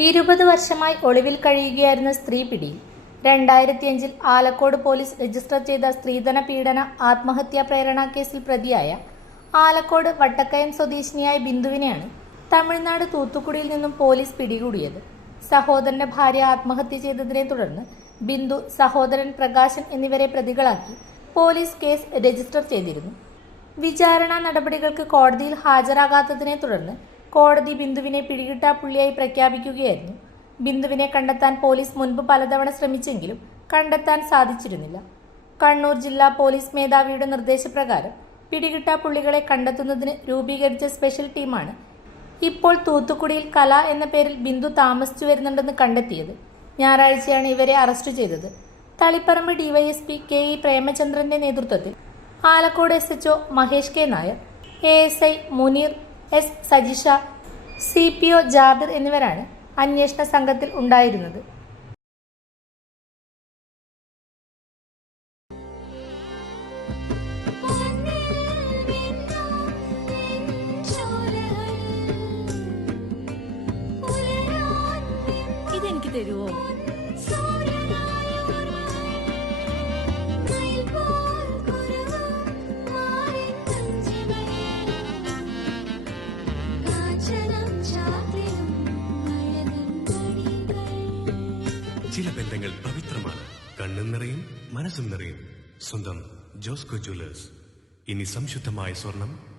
20 വർഷമായി ഒളിവിൽ കഴിയുകയായിരുന്ന സ്ത്രീ പിടിയിൽ. 2005 ആലക്കോട് പോലീസ് രജിസ്റ്റർ ചെയ്ത സ്ത്രീധന പീഡന ആത്മഹത്യാ പ്രേരണ കേസിൽ പ്രതിയായ ആലക്കോട് വട്ടക്കയം സ്വദേശിനിയായ ബിന്ദുവിനെയാണ് തമിഴ്നാട് തൂത്തുക്കുടിയിൽ നിന്നും പോലീസ് പിടികൂടിയത്. സഹോദരന്റെ ഭാര്യ ആത്മഹത്യ ചെയ്തതിനെ തുടർന്ന് ബിന്ദു, സഹോദരൻ പ്രകാശൻ എന്നിവരെ പ്രതികളാക്കി പോലീസ് കേസ് രജിസ്റ്റർ ചെയ്തിരുന്നു. വിചാരണ നടപടികൾക്ക് കോടതിയിൽ ഹാജരാകാത്തതിനെ തുടർന്ന് കോടതി ബിന്ദുവിനെ പിടികിട്ടാപ്പുള്ളിയായി പ്രഖ്യാപിക്കുകയായിരുന്നു. ബിന്ദുവിനെ കണ്ടെത്താൻ പോലീസ് മുൻപ് പലതവണ ശ്രമിച്ചെങ്കിലും കണ്ടെത്താൻ സാധിച്ചിരുന്നില്ല. കണ്ണൂർ ജില്ലാ പോലീസ് മേധാവിയുടെ നിർദ്ദേശപ്രകാരം പിടികിട്ടാപ്പുള്ളികളെ കണ്ടെത്തുന്നതിന് രൂപീകരിച്ച സ്പെഷ്യൽ ടീമാണ് ഇപ്പോൾ തൂത്തുക്കുടിയിൽ കല എന്ന പേരിൽ ബിന്ദു താമസിച്ചു വരുന്നുണ്ടെന്ന് കണ്ടെത്തിയത്. ഞായറാഴ്ചയാണ് ഇവരെ അറസ്റ്റ് ചെയ്തത്. തളിപ്പറമ്പ് ഡിവൈഎസ്പി KE പ്രേമചന്ദ്രന്റെ നേതൃത്വത്തിൽ Alakode SHO Mahesh K Nair, ASI Muneer, S Sajisha, CPO Jabir എന്നിവരാണ് അന്വേഷണ സംഘത്തിൽ ഉണ്ടായിരുന്നത്. ഇതെനിക്ക് തരുവോ? ചില ബന്ധങ്ങൾ പവിത്രമാണ്. കണ്ണും നിറയും, മനസ്സും നിറയും. സ്വന്തം ജോസ്കോ ജ്വല്ലേഴ്സ്. ഇനി സംശുദ്ധമായ സ്വർണം